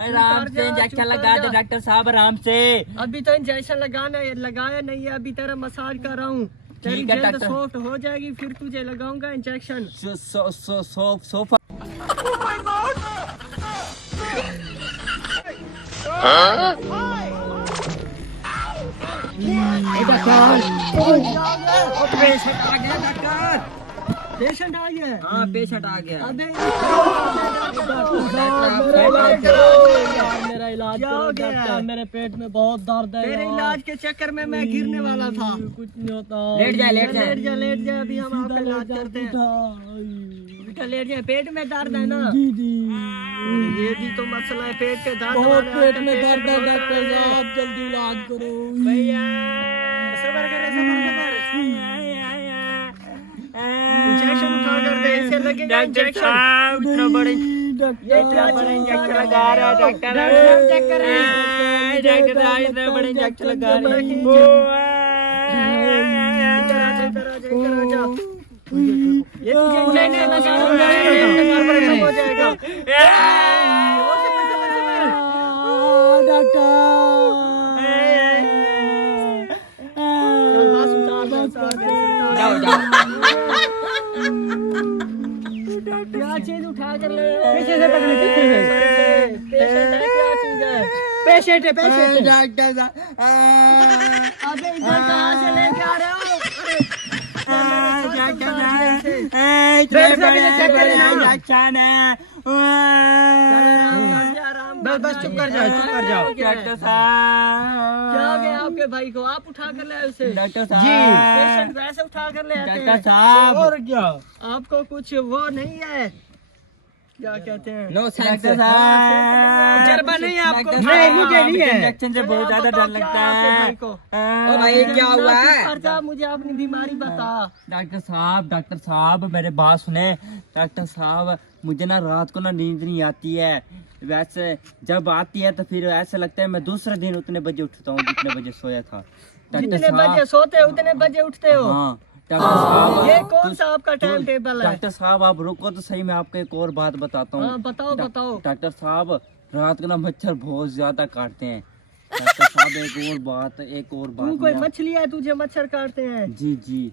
आराम से इंजेक्शन लगा दे डॉक्टर साहब, आराम से। अभी तो इंजेक्शन लगाया नहीं है, अभी तेरा मसाज कर रहा हूँ। तेरी ठीक है जल्द डॉक्टर। सॉफ्ट हो जाएगी, फिर तुझे लगाऊंगा इंजेक्शन। सोफा। पेशेंट आ गया। हाँ पेशेंट आ गया। अबे मेरा इलाज क्या करो हो गया? डॉक्टर, मेरे पेट में बहुत दर्द है तेरे यार। इलाज के चक्कर में मैं गिरने वाला था। कुछ नहीं होता। लेट जाए, लेट जाए। लेट जा, अभी हम आपका इलाज करते हैं। बेटा लेट जाए, पेट में दर्द है ना? जी जी, ये भी तो मसला है, पेट के दर्द बहुत वाले पेट आजकल में दर्द है बहुत डॉक्टर दर्द है। साहब, जल्दी इलाज करो। भैया सबर कर, इंजेक्शन उठा कर दे, इसे लगेगा इंजेक्शन। इतना बड़े ये इतना बड़ा इंजेक्शन लगा रहा है डॉक्टर। चेक कर रहे हैं डॉक्टर साहब, इतना बड़े इंजेक्शन लगा रहे हैं। इधर आ जा। ये तुझे इंजेक्शन लगा हो जाएगा। चल बस उतार। जाओ जाओ। क्या चीज उठा कर ले? पीछे से पकड़े, पीछे से। पेशेंट है, क्या चीज है? पेशेंट है, पेशेंट है। डॉक्टर साहब, अबे इधर कहाँ से लेके आ रहे हो? बस बस चुप कर जाओ, चुप कर जाओ। डॉक्टर साहब, क्या हो गया आपके भाई को? आप उठा कर ले आए उसे? डॉक्टर जी। साहब, पेशेंट वैसे उठा कर ले आते डॉक्टर हैं। साहब, और क्या? आपको कुछ वो नहीं है, क्या कहते हैं? नो डॉक्टर साहब, तजर्बा नहीं है आपको? डॉक्टर नहीं, साहब, मुझे नहीं है। इंजेक्शन से बहुत ज्यादा डर लगता आपके है। भाई को। ओ भाई क्या हुआ है? जा, मुझे अपनी बीमारी बता। डॉक्टर साहब मेरे बात सुने। डॉक्टर साहब मुझे ना रात को ना नींद नहीं आती है, वैसे जब आती है तो फिर ऐसा लगता है मैं दूसरे दिन उतने बजे उठता हूँ जितने बजे सोया था। जितने बजे सोते हो उतने बजे उठते हो? हाँ डॉक्टर साहब, ये कौन सा आपका टाइम टेबल है? डॉक्टर साहब आप रुको तो सही, मैं आपको एक और बात बताता हाँ हूँ। बताओ। डॉक्टर साहब रात को ना मच्छर बहुत ज्यादा काटते हैं। डॉक्टर साहब एक और बात तू कोई मैं- मछली है, तुझे मच्छर काटते हैं? जी जी।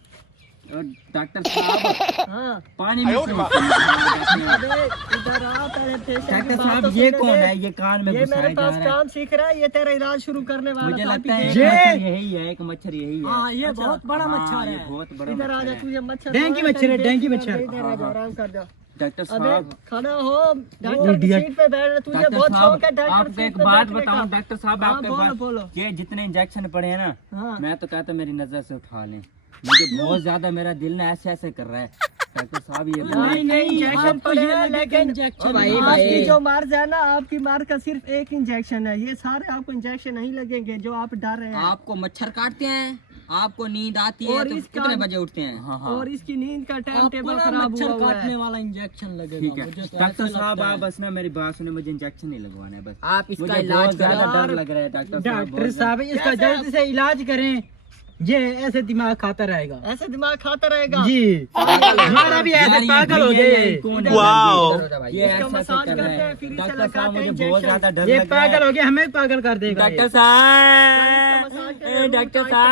और डॉक्टर साहब हाँ। पानी में से- अबे इधर आ, पहले पेशेंट की डॉक्टर बात साहब तो ये सुनने कौन दे। है? ये कान में ये घुसाया मेरे जा पास रहा है। काम सीख रहा है, ये तेरा इलाज शुरू करने वाला मुझे था। लगता है पीछे। एक मच्छर यही है, एक मच्छर यही है। हाँ, ये अच्छा। बहुत बड़ा हाँ, मच्छर ये है। बहुत बड़ा इधर आ मच्छर जा, है। तुझे मच्छर डेंगू तो है, मच्छर है, तेरी डेंगू पेट मच्छर। में इधर आ जा, आराम कर जा। डॉक्टर अबे साहब, खड़ा हो, डॉक्टर की सीट पे बैठ, तुझे डॉक्टर बहुत साहब शौक है डॉक्टर आपको सीट एक पे बात बैठने बताऊं। का। डॉक्टर साहब हाँ, आपके बोलो। पास ये जितने इंजेक्शन पड़े हैं ना, हाँ। मैं तो कहता मेरी नजर से उठा लें। मुझे बहुत ज्यादा मेरा दिल ना ऐसे ऐसे कर रहा है। डॉक्टर साहब ये नहीं, इंजेक्शन आपको पड़े ये हैं, लगेगा लेकिन इंजेक्शन। ओ भाई, आपकी जो मर्ज है ना, आपकी मर्ज का सिर्फ एक इंजेक्शन है। ये सारे आपको इंजेक्शन नहीं लगेंगे जो आप डर रहे हैं। आपको मच्छर काटते हैं, आपको नींद आती है और तो इसका- कितने बजे उठते हैं? हाँ हाँ और इसकी नींद का टाइम आपको टेबल ना खराब मच्छर हुआ काटने है। वाला इंजेक्शन लगेगा। ठीक है मुझे तो डॉक्टर ऐसा साहब, लगता आप है। बस ना मेरी बात सुने, मुझे इंजेक्शन नहीं लगवाना है बस। आप इसका मुझे इलाज बहुत ज्यादा करो। डर लग रहा है डॉक्टर साहब। डॉक्टर साहब इसका जल्द से इलाज करें, ये ऐसे दिमाग खाता रहेगा। ऐसे दिमाग खाता रहेगा। जी, हमारा भी ऐसे पागल हो गए। ये इसका ऐसा मसाज कर रहा करते हैं, है। फिर इसे डॉक्टर लगाते साहब हैं मुझे बहुत इंजेक्शन। ज्यादा डर ये लग रहा है। पागल हो गया, हमें पागल कर देगा। डॉक्टर ये। इसका साहब, मसाज करते हैं, डॉक्टर रूट का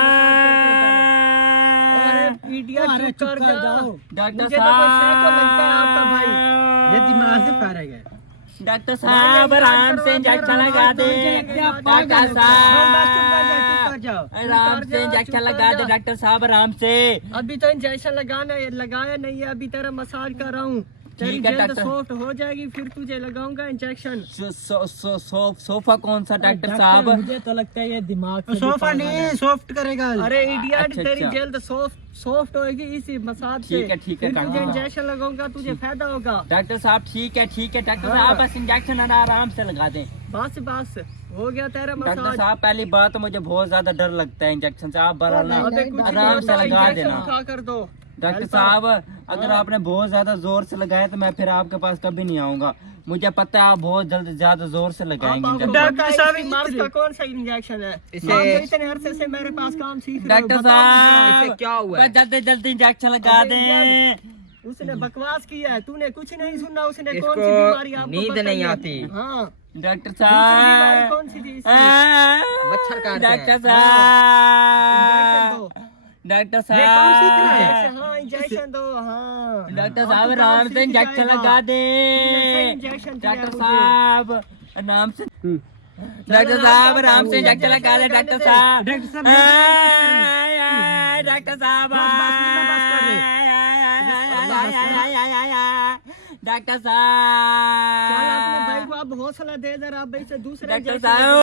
अरे साहब, इडियट, अरे चुप कर चुप कर जा। जाओ। डॉक्टर मुझे तो कोई साइको लगता है आपका साहब, भाई। ये दिमाग से फारग है। डॉक्टर साहब आराम से इंजेक्शन लगा दे। डॉक्टर चुप साहब कर जाओ। आराम से इंजेक्शन लगा दे। डॉक्टर साहब आराम से। अभी तो इंजेक्शन लगाया नहीं है, अभी तेरा मसाज कर रहा हूँ। तेरी ठीक है, जल्द डॉक्टर। सॉफ्ट हो जाएगी, फिर तुझे लगाऊंगा इंजेक्शन। सोफा कौन सा डॉक्टर साहब? मुझे तो लगता है ये दिमाग से सोफा नहीं, सॉफ्ट करेगा। अरे इडियट, अच्छा, तेरी अच्छा। जल्द सॉफ्ट होएगी इसी मसाज से। ठीक है, ठीक है, फिर तुझे डॉक्टर साहब। इंजेक्शन लगाऊंगा, तुझे फायदा होगा। डॉक्टर साहब ठीक है डॉक्टर हाँ। साहब बस इंजेक्शन आराम से लगा दें। बस हो गया तेरा डॉक्टर मसाज। साहब पहली बात तो मुझे बहुत ज्यादा डर लगता है इंजेक्शन से। आप बराबर अबे कुछ नहीं आराम से होता, लगा इंजेक्शन देना। उठा कर दो। Doctor helper. साहब अगर आपने बहुत ज्यादा जोर से लगाया तो मैं फिर आपके पास कभी नहीं आऊंगा। मुझे पता है आप बहुत जल्द ज्यादा जोर से लगाएंगे आपको इंजेक्शन। डॉक्टर साहब मर्ज का कौन सा इंजेक्शन है? आप इतने अरसे से मेरे पास काम सीख रहे हो, डॉक्टर बताओ साहब इससे क्या हुआ है? बस जल्दी जल्दी इंजेक्शन लगा अबे दें। उसने बकवास किया है, तूने कुछ नहीं सुना। उसने कौन इसको सी बीमारी आपको नींद बताई नहीं है? आती। हाँ, डॉक्टर दूसरी बीमारी साहब कौन सी थी इसकी? मच्छर काटते हैं। डॉक्टर इंजेक्शन दो। साहब डॉक्टर ये काम सीखना है। साहब हाँ इंजेक्शन दो। हाँ डॉक्टर अब साहब तो आराम काम से सीख इंजेक्शन जाएगा। लगा दे तुमने सही इंजेक्शन दिया डॉक्टर मुझे। साहब आराम से हम्म। डॉक्टर चलो, साहब आप आराम से मुझे इंजेक्शन लगा दे लगाने डॉक्टर दे। साहब डॉक्टर साहब, डॉक्टर साहब बस, मुझे बस कर दे। डॉक्टर चल अपने साहब भाई को आप हौसला दे जरा, आप भाई से दूसरे डॉक्टर इंजेक्शन साहब